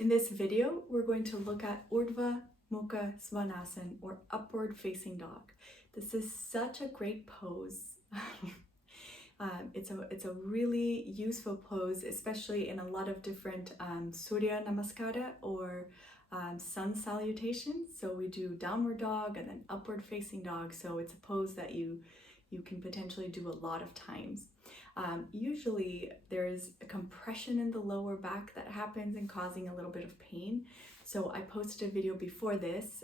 In this video, we're going to look at Urdhva Mukha Shvanasana, or upward facing dog. This is such a great pose. It's a really useful pose, especially in a lot of different Surya Namaskara or sun salutations. So we do downward dog and then upward facing dog. So it's a pose that you can potentially do a lot of times. Usually there is a compression in the lower back that happens and causing a little bit of pain. So I posted a video before this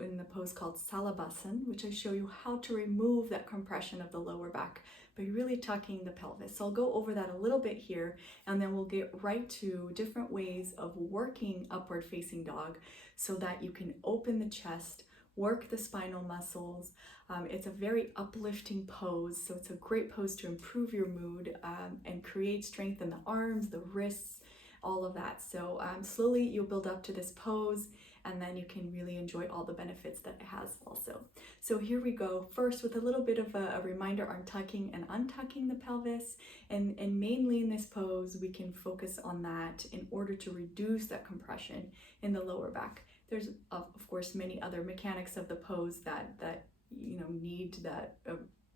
in the pose called Salabhasana, which I show you how to remove that compression of the lower back by really tucking the pelvis. So I'll go over that a little bit here, and then we'll get right to different ways of working upward facing dog so that you can open the chest, work the spinal muscles. It's a very uplifting pose, so it's a great pose to improve your mood and create strength in the arms, the wrists, all of that. So slowly you'll build up to this pose, and then you can really enjoy all the benefits that it has also. So here we go. First, with a little bit of a reminder on tucking and untucking the pelvis, and mainly in this pose we can focus on that in order to reduce that compression in the lower back. There's of course many other mechanics of the pose that need that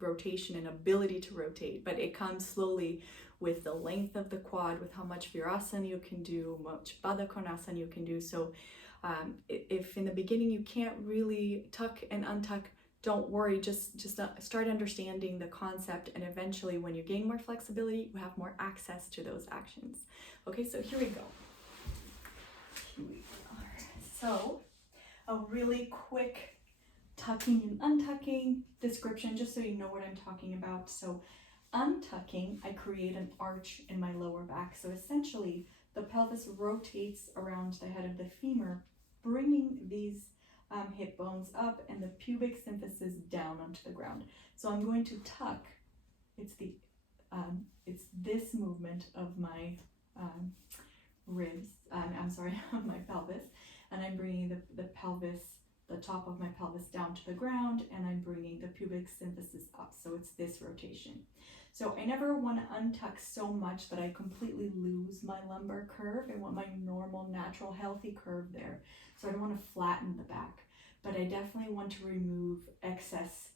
rotation and ability to rotate, but it comes slowly with the length of the quad, with how much virasana you can do, much baddha konasana you can do. So if in the beginning you can't really tuck and untuck, don't worry, just start understanding the concept, and eventually when you gain more flexibility, you have more access to those actions. Okay, so here we go. Here we are. So a really quick tucking and untucking description, just so you know what I'm talking about. So untucking, I create an arch in my lower back. So essentially the pelvis rotates around the head of the femur, bringing these hip bones up and the pubic symphysis down onto the ground. So I'm going to tuck. It's this movement of my ribs. Of my pelvis, and I'm bringing the pelvis, the top of my pelvis down to the ground, and I'm bringing the pubic symphysis up. So it's this rotation. So I never want to untuck so much that I completely lose my lumbar curve. I want my normal, natural, healthy curve there. So I don't want to flatten the back, but I definitely want to remove excess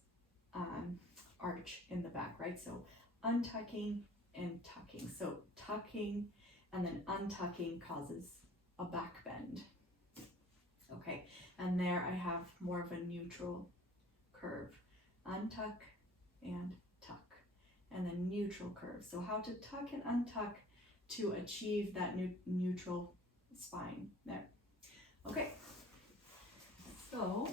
arch in the back, right? So untucking and tucking. So tucking and then untucking causes a back bend. Okay, and there I have more of a neutral curve. Untuck and tuck, and then neutral curve. So how to tuck and untuck to achieve that neutral spine there. Okay, so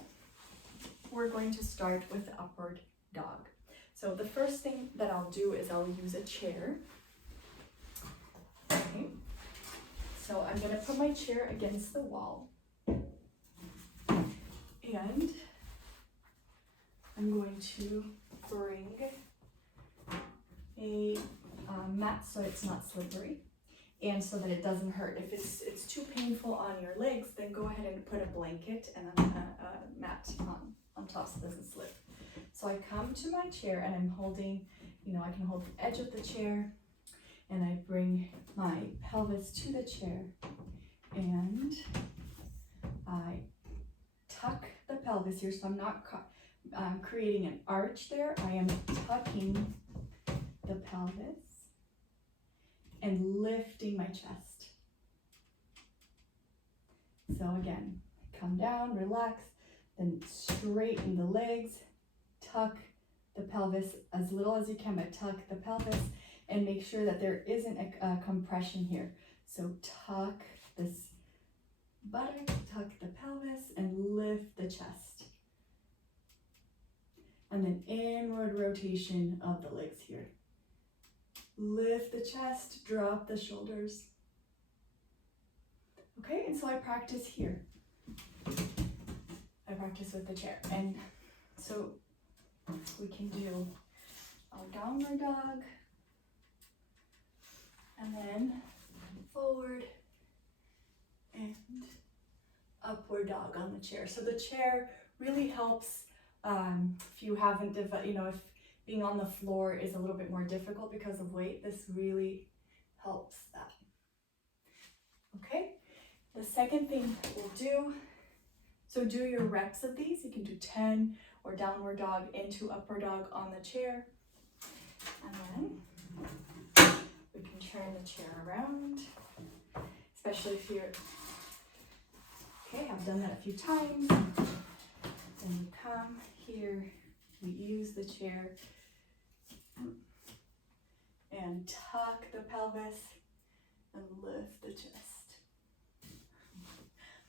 we're going to start with the upward dog. So the first thing that I'll do is I'll use a chair. Okay, so I'm going to put my chair against the wall. And I'm going to bring a mat so it's not slippery and so that it doesn't hurt. If it's too painful on your legs, then go ahead and put a blanket and a mat on top so it doesn't slip. So I come to my chair and I'm holding, I can hold the edge of the chair, and I bring my pelvis to the chair and I tuck the pelvis here, so I'm not creating an arch there. I am tucking the pelvis and lifting my chest. So again, come down, relax, then straighten the legs, tuck the pelvis as little as you can, but tuck the pelvis and make sure that there isn't a compression here. So tuck this buttock, tuck the pelvis, and lift the chest. And then inward rotation of the legs here. Lift the chest, drop the shoulders. Okay, and so I practice here. I practice with the chair. And so we can do our downward dog, and then forward and upward dog on the chair. So the chair really helps if you haven't, if being on the floor is a little bit more difficult because of weight, this really helps that. Okay, The second thing we'll do, so do your reps of these. You can do 10 or downward dog into upward dog on the chair. And then we can turn the chair around, especially if you're, okay, I've done that a few times. Then you come here, we use the chair and tuck the pelvis and lift the chest.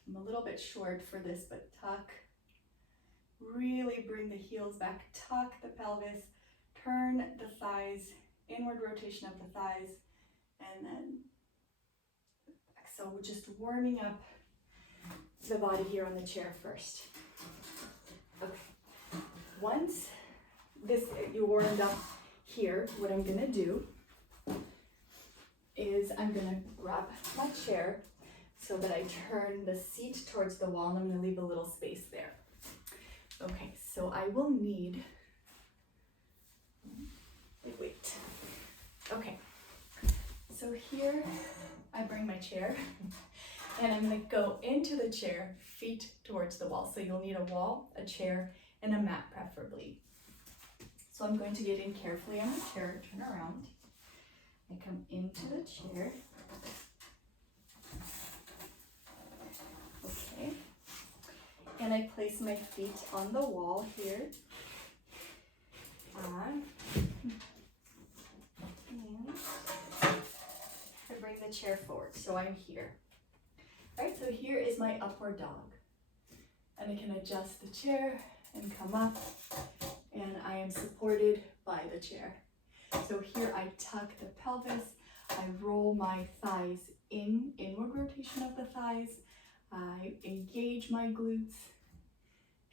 I'm a little bit short for this, but tuck. Really bring the heels back, tuck the pelvis, turn the thighs, inward rotation of the thighs, and then back. So we're just warming up the body here on the chair first. Okay. Once you warmed up here, what I'm gonna do is I'm gonna grab my chair so that I turn the seat towards the wall, and I'm gonna leave a little space there. Okay, so I will need, wait. Okay, so here I bring my chair and I'm gonna go into the chair, feet towards the wall. So you'll need a wall, a chair, and a mat preferably. So I'm going to get in carefully on the chair, turn around. I come into the chair. Okay. And I place my feet on the wall here. And I bring the chair forward, so I'm here. All right, so here is my upward dog. And I can adjust the chair and come up, and I am supported by the chair. So here I tuck the pelvis, I roll my thighs in, inward rotation of the thighs, I engage my glutes,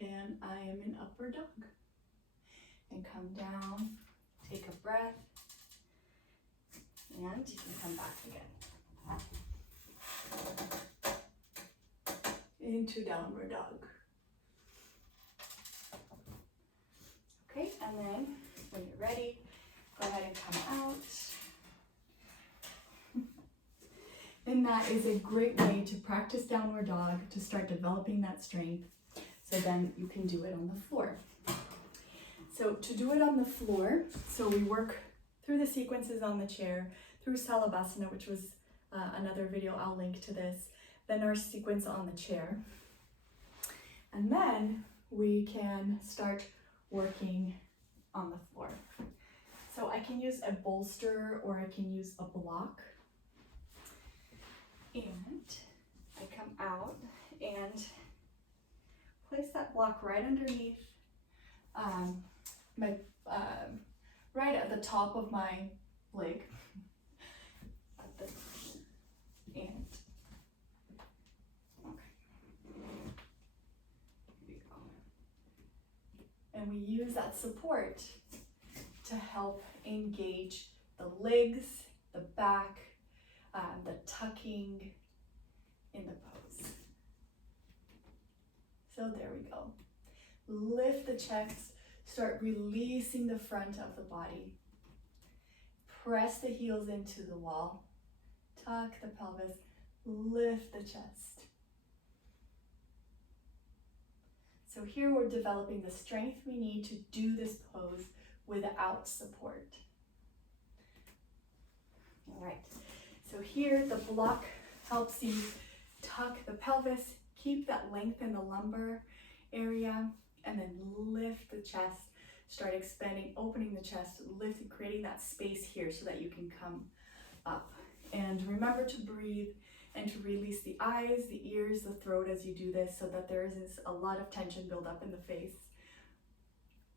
and I am in upward dog. And come down, take a breath, and you can come back again. Into downward dog. Okay, and then when you're ready, go ahead and come out. And that is a great way to practice downward dog, to start developing that strength, so then you can do it on the floor. So to do it on the floor, so we work through the sequences on the chair, through Salabhasana, which was another video, I'll link to this, then our sequence on the chair. And then we can start working on the floor. So I can use a bolster or I can use a block. And I come out and place that block right underneath right at the top of my leg. And okay, here we go. And we use that support to help engage the legs, the back, the tucking in the pose. So there we go. Lift the chest, start releasing the front of the body. Press the heels into the wall. Tuck the pelvis, lift the chest. So here we're developing the strength we need to do this pose without support. All right, so here the block helps you tuck the pelvis, keep that length in the lumbar area, and then lift the chest, start expanding, opening the chest, lifting, creating that space here so that you can come up. And remember to breathe and to release the eyes, the ears, the throat as you do this, so that there isn't a lot of tension build up in the face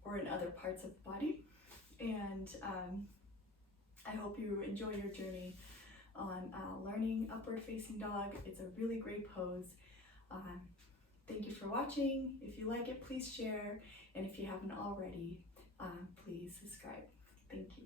or in other parts of the body. And I hope you enjoy your journey on learning upward facing dog. It's a really great pose. Thank you for watching. If you like it, please share. And if you haven't already, please subscribe. Thank you.